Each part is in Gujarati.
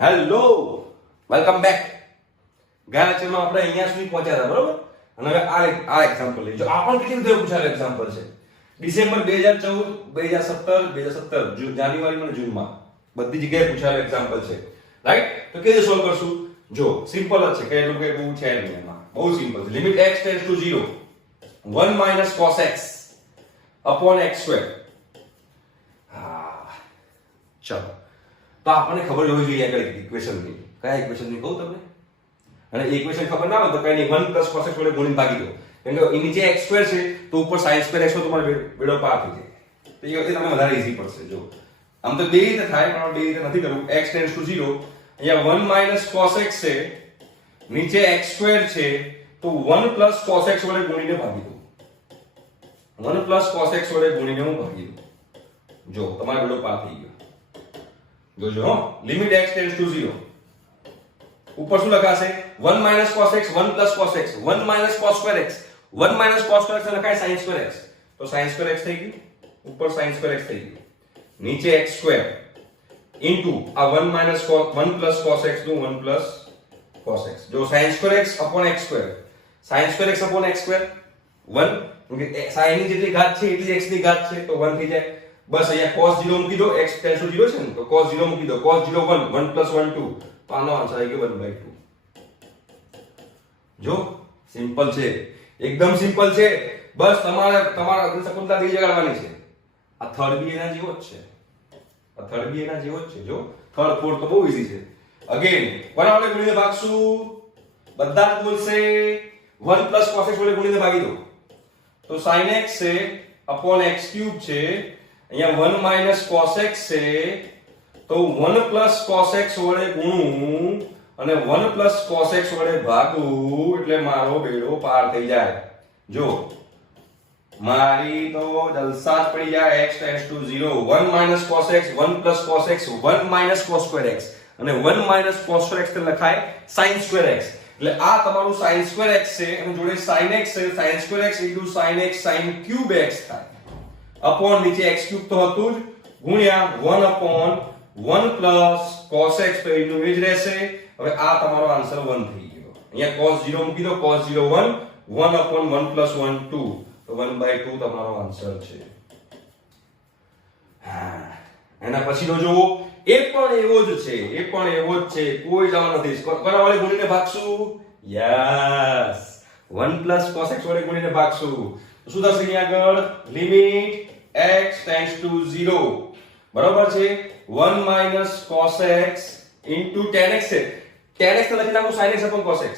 Hello, welcome back. ગયા લેક્ચરમાં આપણે અહીંયા સુધી પહોંચ્યા હતા, બરોબર? અને હવે આ એક્ઝામ્પલ લઈએ. જો આ પણ કેટલી રીતે પૂછાયેલું એક્ઝામ્પલ છે. ડિસેમ્બર 2014, 2017, જાન્યુઆરી અને જૂનમાં બધી જગ્યાએ પૂછાયેલું એક્ઝામ્પલ છે, રાઈટ? તો કેવી રીતે સોલ્વ કરશું? જો સિમ્પલ જ છે, કે એટલું કે બહુ છે નહીં એમાં, બહુ સિમ્પલ છે. Limit x tends to 0, 1 minus cos x upon x square. હા, ચલો. તો આપણને ખબર હોવી જોઈએ આગળ ઇક્વેશનની. કયા ઇક્વેશનની કહું તમને? અને ઇક્વેશન ખબર ના હોય તો કઈ નહીં, 1 plus cos x વડે ગુણીને ભાગી દો. કેમ કે એ નીચે x સ્ક્વેર છે તો ઉપર sin સ્ક્વેર x તો તમારે બેડો પાર થઈ જાય. તો એ વખતે તમને વધારે ઈઝી પડશે. જો આમ તો બે રીતે થાય, પણ બે રીતે નથી કરવું. x ટેન્ડ્સ ટુ 0, અહીંયા 1 minus cos x છે, નીચે x સ્ક્વેર છે, તો 1 plus cos x વડે ગુણીને ભાગી દો. 1 plus cos x વડે ગુણીને હું ભાગી દઉં. જો તમારો બેડો પાર થઈ ગયો. જોજો હો, લિમિટ x ટેન્ડ્સ ટુ 0. ઉપર શું લખાશે? 1 minus cos x, 1 plus cos x, 1 minus cos square x, 1 minus cos square x લખાય sin square x. તો sin square x થઈ ગયું, ઉપર sin square x થઈ ગયું, નીચે x square into આ 1 minus cos 1 plus cos x નું 1 plus cos x. જો sin square x upon x square, sin square x upon x square 1, કે sin ની જેટલી ઘાત છે એટલી x ની ઘાત છે તો 1 થઈ જાય. બસ અહીંયા cos 0 મૂકી દો, x ટેન્ડ્સ ટુ 0 છે ને, તો cos 0 મૂકી દો. cos 0 1, 1 plus 1 2, તો આનો આન્સર આવી ગયો 1/2. જો સિમ્પલ છે, એકદમ સિમ્પલ છે. બસ તમારા શકુંતલા બે જગાડવાની છે. આ થર્ડ બી એના જેવો જ છે, આ થર્ડ બી એના જેવો જ છે. જો થર્ડ ફોર્થ તો બહુ ઈઝી છે. અગેન કોના વડે ગુણીને ભાગશું? બધા જ બોલશે 1 plus cos x વડે ગુણીને ભાગી દો. તો sin x છે upon x cube છે, અહીંયા 1 minus cos x છે, તો 1 plus cos x વડે ગુણું અને 1 plus cos x વડે ભાગું એટલે મારો બેડો પાર થઈ જાય. જો મારી તો જલસા જ પડી જાય. x tends to 0, 1 minus cos x, 1 plus cos x, 1 minus cos square x, અને 1 minus cos square x તે લખાય sin square x. એટલે આ તમારું sin square x છે અને જોડે sin x છે, sin square x into sin x sin cube x થાય. upon નીચે x cube તો હતું જ, ગુણ્યા 1 upon 1 plus cos x તો એનું એ જ રહેશે. હવે આ તમારો આન્સર 1 થઈ ગયો. અહીંયા cos 0 મૂકી દો, cos 0 1, 1 upon 1 plus 1 2, તો 1/2 તમારો આન્સર છે. હા, એના પછીનો જોવો, એ પણ એવો જ છે, એ પણ એવો જ છે, કોઈ જવા નથી. કોના વડે ગુણીને ભાગશું? યસ, 1 plus cos x વડે ગુણીને ભાગશું. તો શું થશે અહીંયા આગળ? લિમિટ x ટેન્ડ્સ ટુ 0, બરોબર છે, 1 minus cos x into tan x છે. tan x તો લખી નાખું sin x upon cos x,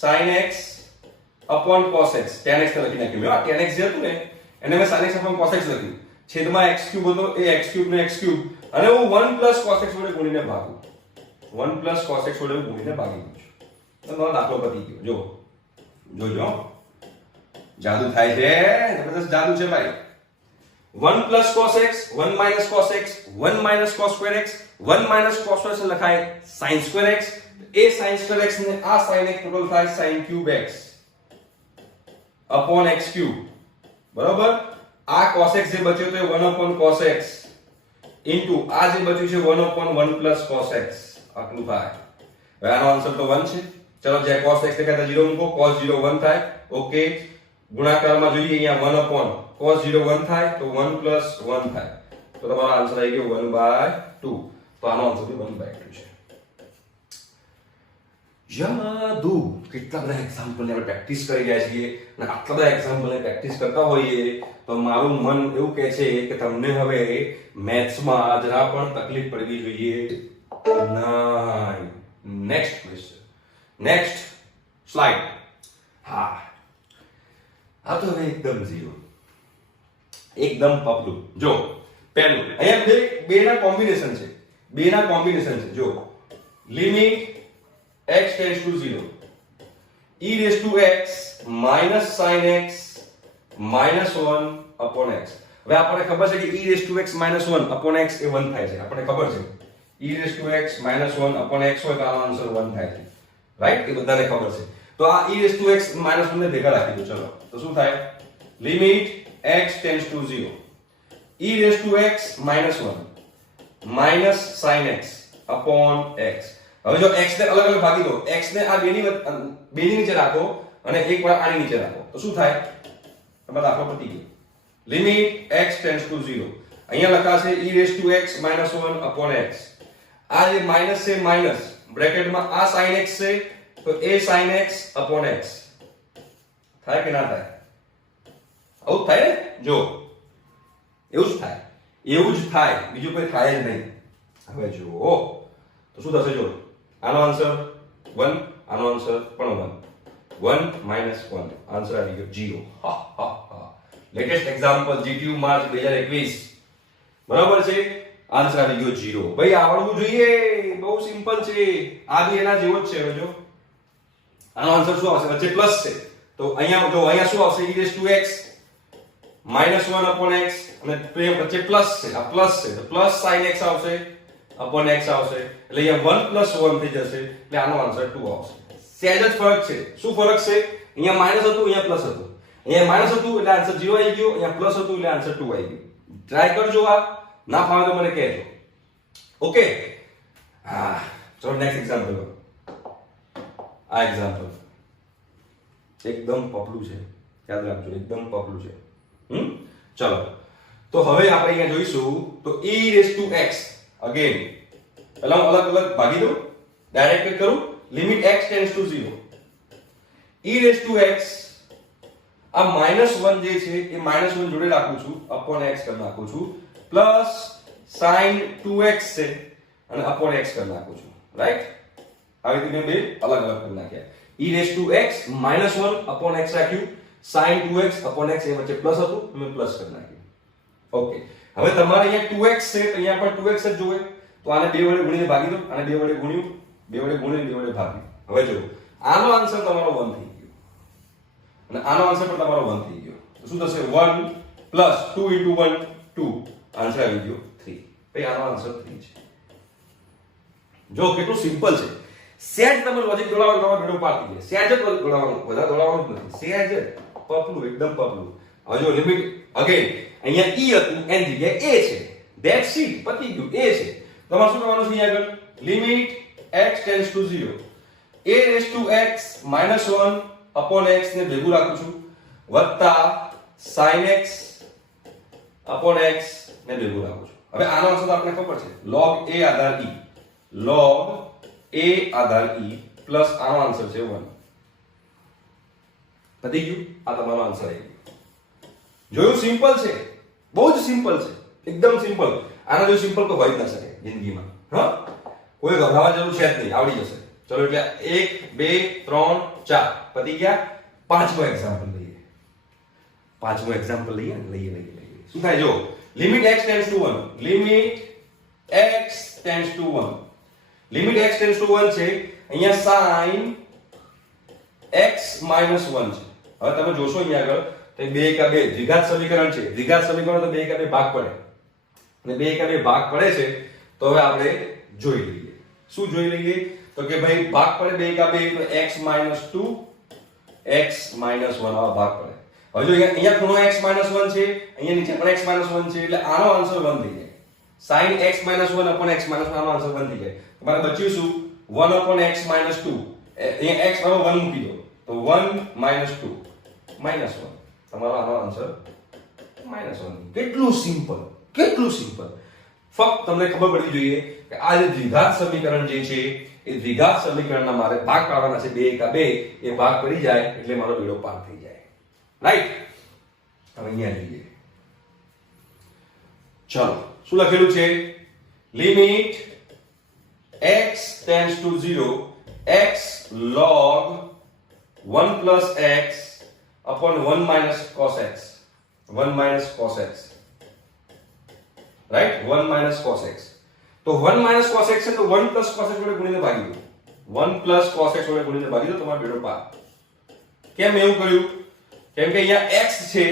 sin x upon cos x, tan x તો લખી નાખ્યું. આ tan x જે હતું ને એને મેં sin x upon cos x લખ્યું. છેદમાં x ક્યુબ હતો, એ x ક્યુબ ને x ક્યુબ, અને હું 1 plus cos x વડે ગુણીને ભાગું. 1 plus cos x વડે ગુણીને ભાગી દઉં છું. તો મારો દાખલો પતી ગયો. જોજો જાદુ થાય છે, જબરદસ્ત જાદુ છે ભાઈ. 1 plus cos x, 1 minus cos x, 1 minus cos square x, 1 minus cos square x લખાય sin square x. એ sin square x ને આ sin x ટોટલ થાય sin cube x upon x cube, બરોબર. આ cos x જે બચ્યો તો એ 1 upon cos x into આ જે બચ્યું છે 1 upon 1 plus cos x, આટલું થાય. હવે આનો આન્સર તો 1 છે. ચલો જે cos x દેખાતા 0 મૂકો, cos 0 1 થાય. ઓકે, ગુણાકારમાં જોઈએ અહીંયા 1 upon cos 0 1 થાય તો 1 plus 1 થાય. તો તમારો આન્સર આવી ગયો 1/2. તો આનો આન્સર 1/2 છે. જાદુ. કેટલા બધા એક્ઝામ્પલ આપણે પ્રેક્ટિસ કરી રહ્યા છીએ અને આટલા બધા એક્ઝામ્પલ પ્રેક્ટિસ કરતા હોઈએ તો મારું મન એવું કહે છે કે તમને હવે મેથ્સમાં જરા પણ તકલીફ પડવી જોઈએ નહીં. Next question, next slide. હા, આ તો હવે એકદમ ઝીરો, એકદમ પપલું. જો પહેલું અહીંયા બેના કોમ્બિનેશન છે, બેના કોમ્બિનેશન છે. જો limit x tends to 0, e raised to x minus sin x minus 1 upon x. હવે આપણને ખબર છે કે e raised to x minus 1 upon x એ 1 થાય છે. આપણને ખબર છે e raised to x minus 1 upon x હોય તો આનો આન્સર 1 થાય છે, રાઈટ? એ બધાને ખબર છે. તો આ e raised to x minus 1 ને ભેગા રાખી દો. ચલો તો શું થાય? Limit x tends to 0, e raised to x minus 1 minus sin x upon x. હવે જો x ને અલગ અલગ ભાગી દો, x ને આ બેની નીચે રાખો અને એક વાર આની નીચે રાખો તો શું થાય? તમારો દાખલો પતી ગયો. Limit x tends to 0. અહીંયા લખાશે e raised to x minus 1 upon x. આ જે માઈનસ છે માઈનસ બ્રેકેટમાં આ sin x છે તો a sin x upon x. થાય કે ના થાય? આવું થાય ને? જો એવું જ થાય, એવું જ થાય, બીજું કોઈ થાય જ નહીં. હવે જુઓ તો શું થશે? જો આનો આન્સર 1, આનો આન્સર પણ 1, 1 - 1, આન્સર આવી ગયો 0. હા હા હા. લેટેસ્ટ એક્ઝામ્પલ GTU માર્ચ 2021, બરાબર છે? આન્સર આવી ગયો 0. ભાઈ આવડવું જોઈએ, બહુ સિમ્પલ છે. આ બી એના જેવો જ છે. હવે જો આનો આન્સર શું આવશે? વચ્ચે પ્લસ છે તો અહીંયા જો અહીંયા શું આવશે? e raised to x -1 upon x અને વચ્ચે પ્લસ છે, આ પ્લસ છે તો પ્લસ sin x આવશે upon x આવશે એટલે અહીંયા 1 + 1 થઈ જશે એટલે આનો આન્સર 2 આવશે. સહેજ જ ફરક છે. શું ફરક છે? અહીંયા માઈનસ હતું, અહીંયા પ્લસ હતું. અહીંયા માઈનસ હતું એટલે આન્સર 0 આવી ગયો, અહીંયા પ્લસ હતું એટલે આન્સર 2 આવી ગયો. ટ્રાય કરજો, આ ના ફાવે તો મને કહેજો. ઓકે, હા ચલો નેક્સ્ટ એક્ઝામ્પલ. આ એક્ઝામ્પલ એકદમ પપલું છે, યાદ રાખજો, એકદમ પપલું છે. ચલો તો હવે આપણે અહીંયા જોઈશું તો e raised to x again પહેલા હું અલગ અલગ ભાગી દઉં, ડાયરેક્ટ કરું. Limit x tends to 0. e raised to x આ -1 જે છે એ -1 જોડે રાખું છું, upon x કરી નાખું છું, પ્લસ sin 2x છે અને upon x કરી નાખું છું. રાઈટ? આવી રીતે મેં બે અલગ અલગ કરી નાખ્યા. e raised to x -1 upon x રાખ્યું, sin 2x upon x એ વચ્ચે પ્લસ હતું તો મેં પ્લસ કરી નાખ્યું. ઓકે, હવે તમારે અહીંયા 2x છે તો અહીંયા પણ 2x જ જોવે તો આને બે વડે ગુણીને ભાગી દો, આને બે વડે ગુણ્યું, બે વડે ગુણીને બે વડે ભાગ્યું. હવે જો આનો આન્સર તમારો 1 થઈ ગયો અને આનો આન્સર પણ તમારો 1 થઈ ગયો તો શું થશે? 1 + 2 * 1 2, આન્સર આવી ગયો 3. ભાઈ આનો આન્સર 3 છે. જો કેટલું સિમ્પલ છે. સહેજ તમે લોજિક દોડાવો તો તમારો પાર થઈ જાય. સહેજ જ દોડાવવાનું, વધારે દોડાવવાનું જ નથી. સહેજ જ પપલું, એકદમ પપલું. હવે જો લિમિટ અગેન અહીંયા e હતું એની જગ્યાએ a છે. ધેટ્સ ઇટ, પતી ગયું. a છે. તમારે શું કરવાનું છે? અહીંયા આગળ limit x tends to 0. a raised to x -1 upon x ને ભેગું રાખું છું વત્તા sin x upon x ને ભેગું રાખું છું. હવે આનો આન્સર આપણે ખબર છે, log a Aadhaar e, log a Aadhaar e plus આનો આન્સર છે 1. પતી ગયું. આ તમારો આન્સર આવી ગયો. જોયું? સિમ્પલ છે, બહુ જ સિમ્પલ છે, એકદમ સિમ્પલ. આના જેવું સિમ્પલ તો હોય જ ના શકે જિંદગીમાં. હા, કોઈ ગભરાવા જેવું છે જ નહીં, આવડી જશે. ચલો એટલે 1 2 3 4 પતી ગયા. પાંચમો એક્ઝામ્પલ લઈએ. પાંચમો એક્ઝામ્પલ લઈએ. શું થાય? જો limit x tends to 1. Limit x tends to 1. Limit x tends to 1 છે. અહીંયા sin x - 1 છે. હવે તમે જોશો અહીંયા આગળ તો 2 કા 2 દ્વિઘાત સમીકરણ છે. દ્વિઘાત સમીકરણ તો 2 કા 2 ભાગ પડે અને 2 કા 2 ભાગ પડે છે તો હવે આપણે જોઈ લઈએ. શું જોઈ લઈએ? તો કે ભાઈ ભાગ પડે 2 કા 2 તો x - 2 x - 1 આવા ભાગ પડે. હવે જો અહીંયા ખૂણો x - 1 છે, અહીંયા નીચે પણ x - 1 છે એટલે આનો આન્સર 1 થઈ જાય. sin x - 1 upon x - 1 આનો આન્સર 1 થઈ જાય. તમારે બચ્યું શું? 1 upon x - 2. અહીંયા x બરાબર 1 મૂકી દો તો 1 - 2 -1. તમારો આનો આન્સર -1. કેટલું સિમ્પલ, કેટલું સિમ્પલ. ફક્ત તમને ખબર પડવી જોઈએ કે આ જે દ્વિઘાત સમીકરણ જે છે એ દ્વિઘાત સમીકરણના મારે ભાગ પાડવાના છે 2 કા 2. એ ભાગ પડી જાય એટલે મારો બેડો પાર થઈ જાય. રાઈટ? હવે અહીંયા જોઈએ. ચલો શું લખેલું છે? Limit x tends to 0 x log 1 + x upon 1 - cos x. 1 - cos x. Right? 1 - cos x. તો 1 - cos x છે તો 1 + cos x વડે ગુણીને ભાગી દો. 1 + cos x વડે ગુણીને ભાગી દો, તમારો બેડો પાર. કેમ એવું કર્યું? કેમ કે અહીંયા x છે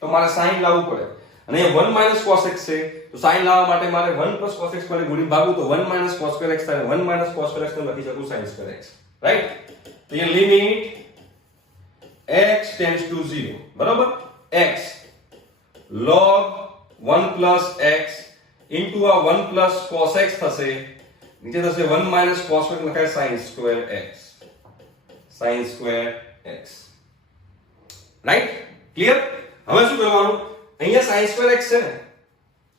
તો મારે sin લાવવું પડે અને અહીંયા 1 - cos x છે તો sin લાવવા માટે મારે 1 + cos x વડે ગુણીને ભાગું તો 1 - cos x થાય. 1 - cos x ને લખી શકું sin x. રાઈટ? તો અહીંયા લિમિટ x ટેન્ડ્સ ટુ 0 બરાબર x log 1 + x into આ 1 + cos x થશે નીચે થશે 1 માઇનસ cos સ્ક્વેર લખાય sin square x, sin square x, right? Clear? હવે શું કરવાનું? અહીંયા sin સ્ક્વેર x છે ને,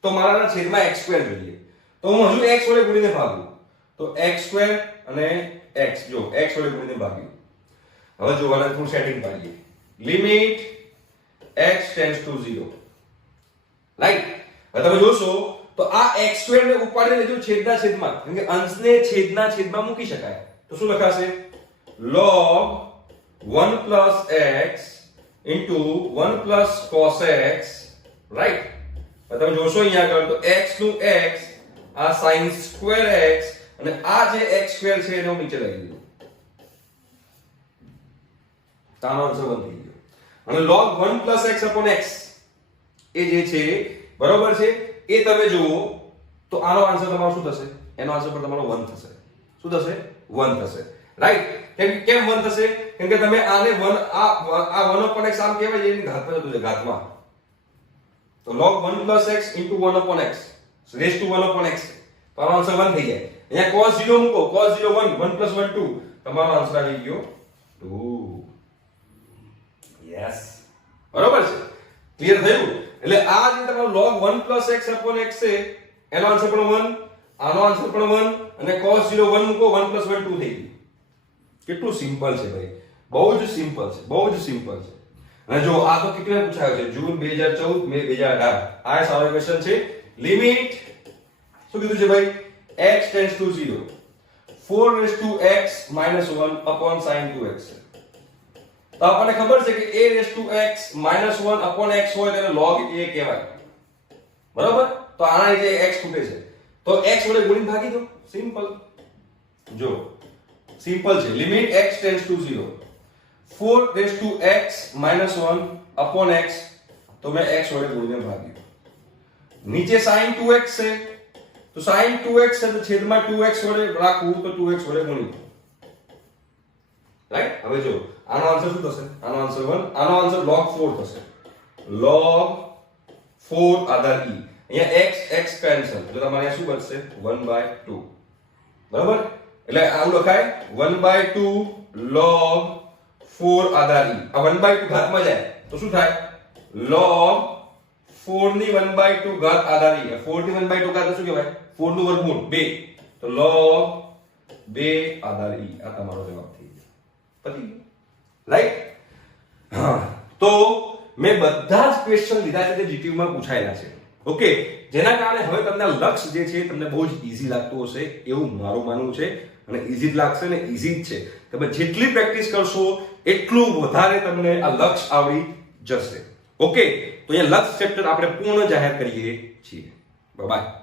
તો મારા છેદમાં x સ્ક્વેર જોઈએ, તો હું હજુ x વડે ગુણીને ભાગું, તો x સ્ક્વેર અને x, જો x વડે ગુણીને ભાગ્યું. હવે જો આને થોડું સેટિંગ પાડીએ, limit x tends to 0, right? હવે તમે જોશો તો આ x સ્ક્વેર ને ઉપાડી લેજો છેદના છેદમાં, કેમ કે અંશને છેદના છેદમાં મૂકી શકાય, તો શું લખાશે? log 1 plus x into 1 plus cos x, right? હવે તમે જોશો અહીંયા આગળ તો x નું x, આ sin સ્ક્વેર x, અને આ જે x સ્ક્વેર છે એને હું નીચે લઈ દીધું, તાનો આન્સર 1 થઈ ગયો. અને log 1 plus x upon x એ જે છે, બરોબર છે, એ તમે જુઓ તો આનો આન્સર તમારો શું થશે? એનો આન્સર પર તમારો 1 થશે. શું થશે? 1 થશે, રાઈટ? કેમ 1 થશે? કેમ કે તમે આને 1 આ 1 upon x આમ કહેવાય એની ઘાતમાં જતું છે, ઘાતમાં. તો log 1 plus x into 1 upon x raised to 1 upon x, તો આનો આન્સર 1 થઈ જાય. અહીંયા cos 0 મૂકો, cos 0 1, 1 plus 1 2, તમારો આન્સર આવી ગયો 2. યસ, બરોબર છે? ક્લિયર થયું? એટલે આ જે તમારો log 1 plus x upon x છે એનો આન્સર પણ 1, આનો આન્સર પણ 1, અને cos 0 1 મૂકો, 1 plus 1 2 થઈ ગયું. કેટલું સિમ્પલ છે ભાઈ, બહુ જ સિમ્પલ છે, બહુ જ સિમ્પલ છે. અને જો આ તો કેટલા પૂછાયો છે? જૂન 2014, મે 2018. આ સારો ક્વેશ્ચન છે. લિમિટ શું કીધું છે ભાઈ? x tends to 0, 4 raised to x minus 1 upon sin 2x. તો આપણને ખબર છે કે a raised to x minus 1 upon x હોય તેને log a કહેવાય, બરાબર? તો આના જે x ખૂટે છે તો x વડે ગુણીને ભાગી દો, સિમ્પલ. જો સિમ્પલ છે. Limit x tends to 0, 4 raised to x minus 1 upon x, તો મેં x વડે ગુણીને ભાગ્યું. નીચે sin 2x છે, તો sin 2x છે તો છેદમાં 2x વડે રાખવું, તો 2x વડે ગુણીએ, રાઈટ? હવે જો આનો આન્સર શું થશે? આનો આન્સર 1, આનો આન્સર log 4 થશે, log 4 આધાર e. અહીંયા x કેન્સલ, તો તમારે શું બચશે? 1/2, બરાબર? એટલે આવું લખાય 1/2 log 4 આધાર e. આ 1/2 ઘાતમાં જાય તો શું થાય? log 4 ની 1/2 ઘાત આધાર e. 4 ની 1/2 ઘાત શું કહેવાય? 4 નું વર્ગમૂળ 2, તો log 2 આધાર e. આ તમારો જવાબ થઈ ગયો. પતી ગયું, રાઈટ? હા, તો મેં બધા જ ક્વેશ્ચન લીધા છે જે જીટીયુ માં પૂછાયેલા છે, ઓકે? જેના કારણે હવે તમને લક્ષ જે છે તમને બહુ જ ઈઝી લાગતું હશે એવું મારું માનવું છે. અને ઈઝી જ લાગશે ને, ઈઝી જ છે. તમે જેટલી પ્રેક્ટિસ કરશો એટલું વધારે તમને આ લક્ષ આવડી જશે, ઓકે? તો અહીંયા લક્ષ ચેપ્ટર આપણે પૂર્ણ જાહેર કરીએ છીએ. બાય.